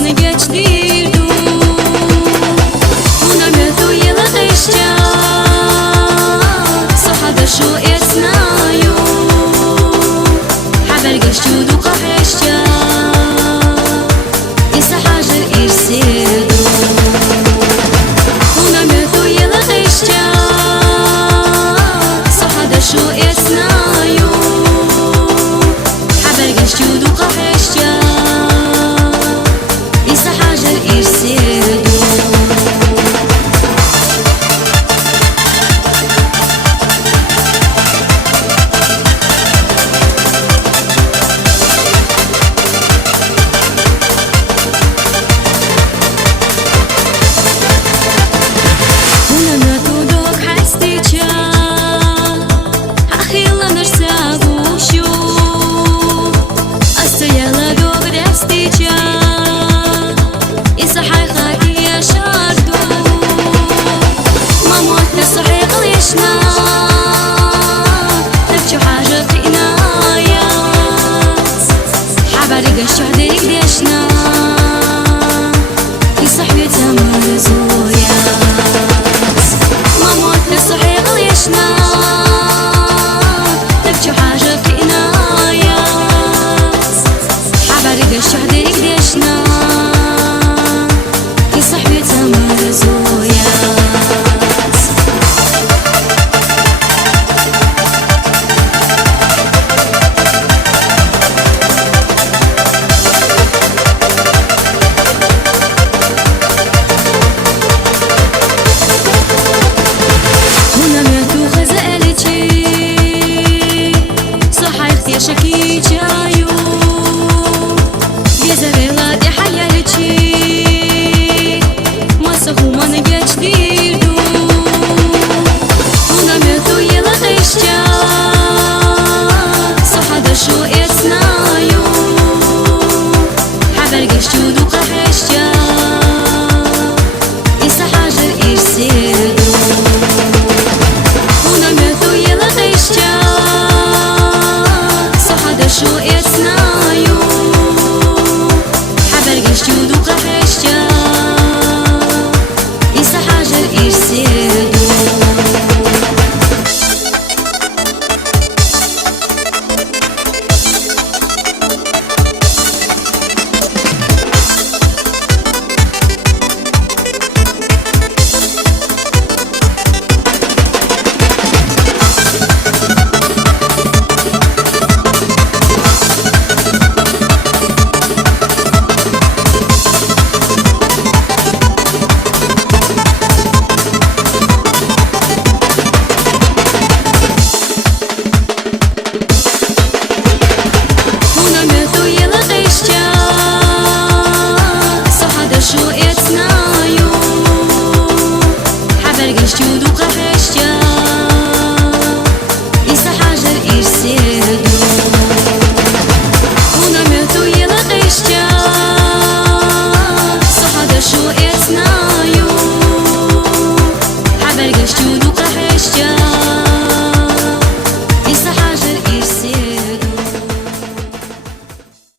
Soğumanı geçtirdim. Unametu yılı kışça Sahada şu etnayu Haber geçti duka heşça İsa hacer irsidu Unametu yılı kışça Sahada şu etnayu Haber geçti duka heşça İsa hacer irsidu الشهدك ليشنا في صحبة مرزويات ما موتنا صحيح ليشنا نبكي حاجة كنايات حبارك الشهدك ليشنا في صحبة مرزويات شكي جايو يزريلا دي حيالتي ما سخوما نجاش ديردو ونميتو يلا قيشتا صحدا شو اتنايو حبر قشتو دوقا حشتا إسا حاجر إرسيدو ونميتو يلا قيشتا شو اتنايو حبر قشتو دوقا حشتا إسا حاجر إرسيدو قشتو دوقا حشتا إسا حاجر إرسيدو ونميتو يلا قشتا صحدا شو اتنايو حبر قشتو دوقا حشتا